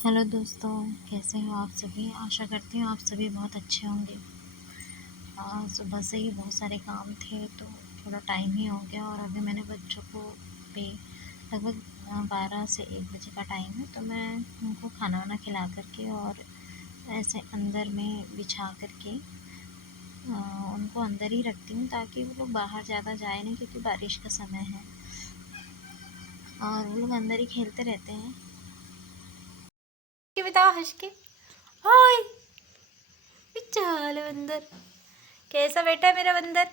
Hello दोस्तों, कैसे हो आप सभी। आशा करती हूँ आप सभी बहुत अच्छे होंगे। सुबह से ही बहुत सारे काम थे तो थोड़ा टाइम ही हो गया और अभी मैंने बच्चों को पे लगभग 12 से 1 बजे का टाइम है, तो मैं उनको खाना वाना खिला करके और ऐसे अंदर में बिछा करके उनको अंदर ही रखती हूँ ताकि वो लोग बाहर ज़्यादा जाए नहीं, क्योंकि बारिश का समय है और वो लोग अंदर ही खेलते रहते हैं। कि बताओ हंस के। हाय चाल बंदर, कैसा बेटा है मेरा बंदर।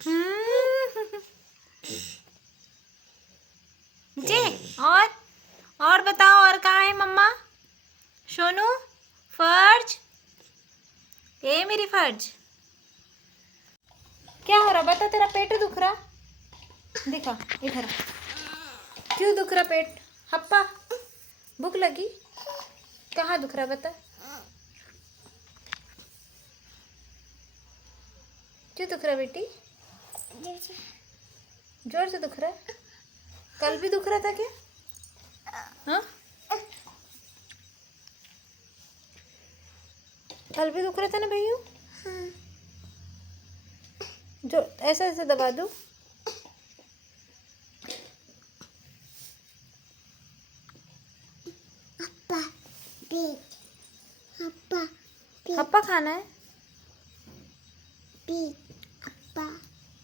हम्म। जी। और बताओ, और कहाँ है मम्मा। सोनू, फर्ज, ये मेरी फर्ज। क्या हो रहा बता, तेरा पेट दुख रहा। दिखा इधर, क्यों दुख रहा पेट। हप्पा, भूख लगी। कहाँ दुख रहा बता, क्यों दुख रहा बेटी। जोर से दुख रहा है। कल भी दुख रहा था क्या। हाँ, कल भी दुख रहा था ना भैया। जो ऐसा ऐसे दबा दूँ। हप्पा खाना है।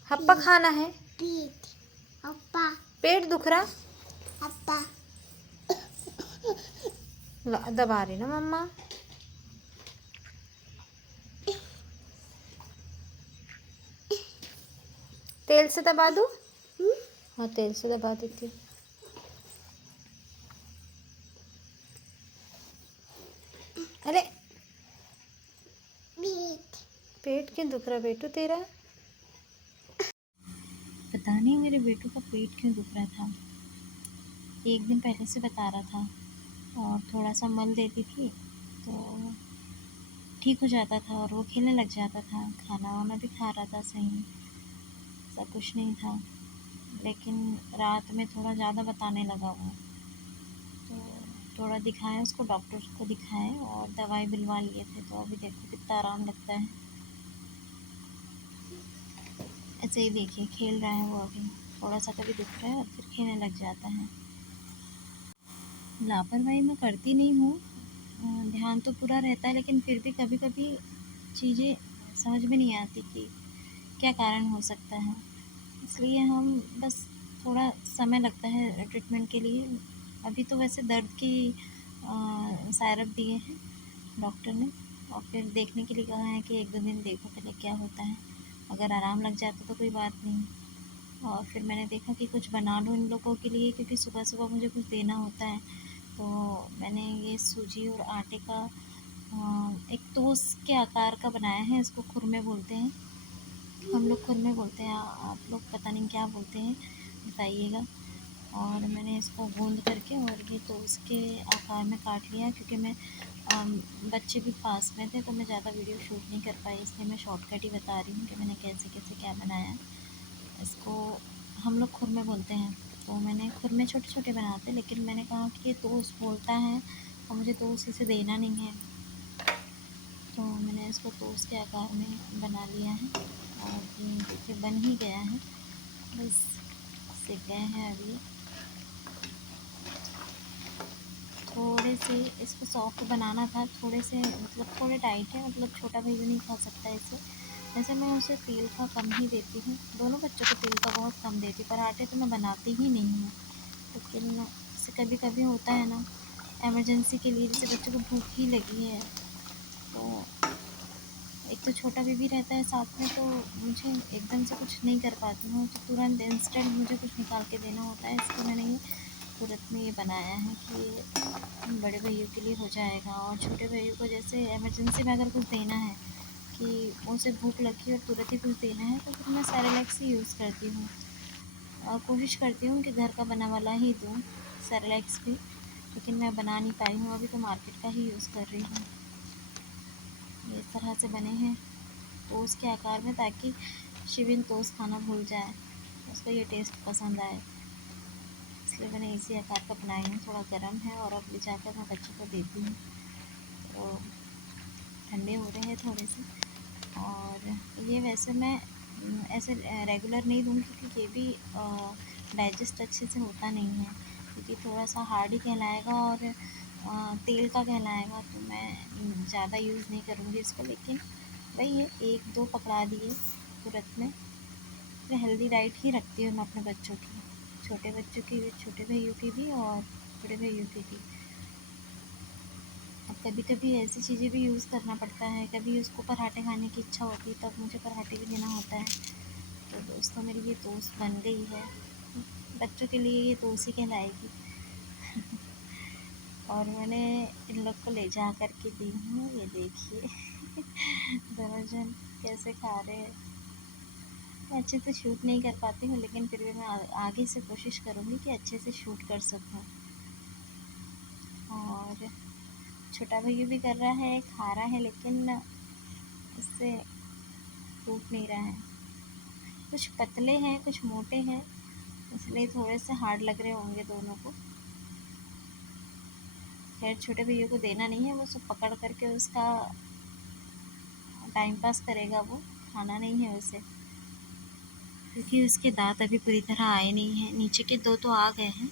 हप्पा खाना है। पेट दुख रहा। दबा रही ना मम्मा। तेल से दबा दूँ। हाँ, तेल से दबा देती हूँ। अरे पेट क्यों दुख रहा बेटू तेरा। पता नहीं मेरे बेटू का पेट क्यों दुख रहा था। एक दिन पहले से बता रहा था और थोड़ा सा मल देती थी तो ठीक हो जाता था और वो खेलने लग जाता था। खाना वाना भी खा रहा था सही, ऐसा कुछ नहीं था। लेकिन रात में थोड़ा ज़्यादा बताने लगा वो, तो थोड़ा दिखाया उसको, डॉक्टर को दिखाए और दवाई दिलवा लिए थे। तो अभी देखो कितना आराम लगता है। ऐसे ही देखिए खेल रहा है वो अभी। थोड़ा सा कभी दुख रहा है और फिर खेलने लग जाता है। लापरवाही मैं करती नहीं हूँ, ध्यान तो पूरा रहता है, लेकिन फिर भी कभी कभी चीज़ें समझ में नहीं आती कि क्या कारण हो सकता है। इसलिए हम बस थोड़ा समय लगता है ट्रीटमेंट के लिए। अभी तो वैसे दर्द की सायरप दिए हैं डॉक्टर ने, और फिर देखने के लिए कहा है कि 1-2 दिन देखो पहले क्या होता है। अगर आराम लग जाता तो कोई बात नहीं। और फिर मैंने देखा कि कुछ बना लूँ इन लोगों के लिए, क्योंकि सुबह सुबह मुझे कुछ देना होता है। तो मैंने ये सूजी और आटे का एक टोस्ट के आकार का बनाया है। इसको खुरमे बोलते हैं, हम लोग खुरमे बोलते हैं, आप लोग पता नहीं क्या बोलते हैं, बताइएगा। और मैंने इसको गूंद करके और ये टोस्ट के आकार में काट लिया, क्योंकि मैं बच्चे भी पास में थे तो मैं ज़्यादा वीडियो शूट नहीं कर पाई, इसलिए मैं शॉर्टकट ही बता रही हूँ कि मैंने कैसे कैसे क्या बनाया। इसको हम लोग खुरमे बोलते हैं। तो मैंने खुरमे छोटे छोटे बनाते, लेकिन मैंने कहा कि ये टोस्ट बोलता है और मुझे टोस्ट इसे देना नहीं है, तो मैंने इसको टोस्ट के आकार में बना लिया है। और ये देखिए बन ही गया है, बस सीख गए हैं अभी। थोड़े से इसको सॉफ्ट बनाना था, थोड़े से मतलब थोड़े टाइट है, मतलब छोटा भैया नहीं खा सकता इसे। वैसे मैं उसे तेल का कम ही देती हूँ, दोनों बच्चों को तेल का बहुत कम देती हूँ। पराठे तो मैं बनाती ही नहीं हूँ, लेकिन जैसे कभी कभी होता है ना इमरजेंसी के लिए, जैसे बच्चों को भूख ही लगी है, तो एक तो छोटा बेबी रहता है साथ में, तो मुझे एकदम से कुछ नहीं कर पाती हूँ, तो तुरंत इंस्टेंट मुझे कुछ निकाल के देना होता है। इसलिए मैंने ये तुरंत में ये बनाया है कि बड़े भैया के लिए हो जाएगा, और छोटे भैया को जैसे इमरजेंसी में अगर कुछ देना है कि उसे भूख लगी और तुरंत ही कुछ देना है, तो फिर मैं सेरेलैक्स ही यूज़ करती हूँ। और कोशिश करती हूँ कि घर का बना वाला ही दूँ सेरेलैक्स भी, लेकिन मैं बना नहीं पाई हूँ अभी, तो मार्केट का ही यूज़ कर रही हूँ। ये इस तरह से बने हैं टोस्ट के आकार में, ताकि शिविन टोस्ट खाना भूल जाए, उसको ये टेस्ट पसंद आए। इसलिए मैंने इसी आकार का बनाई हूँ। थोड़ा गर्म है और अब ले जाकर मैं बच्चों को देती हूँ। तो ठंडे हो रहे हैं थोड़े से। और ये वैसे मैं ऐसे रेगुलर नहीं दूँगी क्योंकि ये भी डाइजेस्ट अच्छे से होता नहीं है, क्योंकि थोड़ा सा हार्ड ही कहलाएगा और तेल का कहलाएगा, तो मैं ज़्यादा यूज़ नहीं करूँगी इसको। लेकिन वही है, 1-2 पकड़ा दिए तुरंत में। मैं हेल्दी डाइट ही रखती हूँ मैं अपने बच्चों की, छोटे बच्चों की भी, छोटे भैयों की भी और बड़े भैयों की भी। अब कभी कभी ऐसी चीज़ें भी यूज़ करना पड़ता है, कभी उसको पराठे खाने की इच्छा होती है तब मुझे पराठे भी देना होता है। तो दोस्तों, मेरी ये टोस्ट बन गई है, बच्चों के लिए ये टोस्ट ही कहलाएगी। और मैंने इन लोग को ले जा कर के दी हूँ, ये देखिए। दोनों जन कैसे खा रहे हैं। मैं अच्छे से शूट नहीं कर पाती हूँ, लेकिन फिर भी मैं आगे से कोशिश करूँगी कि अच्छे से शूट कर सकूँ। और छोटा भैया भी कर रहा है, खा रहा है, लेकिन इससे टूट नहीं रहा है। कुछ पतले हैं, कुछ मोटे हैं, इसलिए थोड़े से हार्ड लग रहे होंगे दोनों को। खैर, छोटे भैया को देना नहीं है, वो सब पकड़ करके उसका टाइम पास करेगा, वो खाना नहीं है उसे, क्योंकि उसके दांत अभी पूरी तरह आए नहीं हैं। नीचे के 2 तो आ गए हैं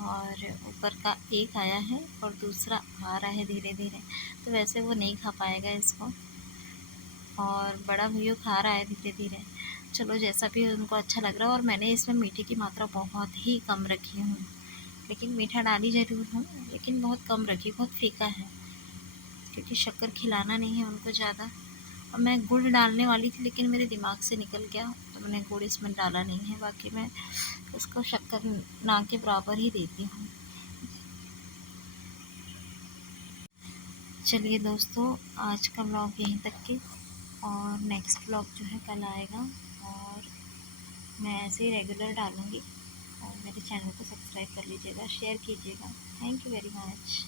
और ऊपर का 1 आया है और दूसरा आ रहा है धीरे धीरे, तो वैसे वो नहीं खा पाएगा इसको। और बड़ा भैया खा रहा है धीरे धीरे। चलो, जैसा भी उनको अच्छा लग रहा है। और मैंने इसमें मीठे की मात्रा बहुत ही कम रखी हूँ, लेकिन मीठा डाली ज़रूर हूँ, लेकिन बहुत कम रखी, बहुत फीका है, क्योंकि शक्कर खिलाना नहीं है उनको ज़्यादा। और मैं गुड़ डालने वाली थी, लेकिन मेरे दिमाग से निकल गया, तो मैंने गुड़ इसमें डाला नहीं है। बाकी मैं इसको शक्कर ना के बराबर ही देती हूँ। चलिए दोस्तों, आज का व्लॉग यहीं तक के, और नेक्स्ट व्लॉग जो है कल आएगा, और मैं ऐसे ही रेगुलर डालूँगी। और मेरे चैनल को सब्सक्राइब कर लीजिएगा, शेयर कीजिएगा। Thank you very much.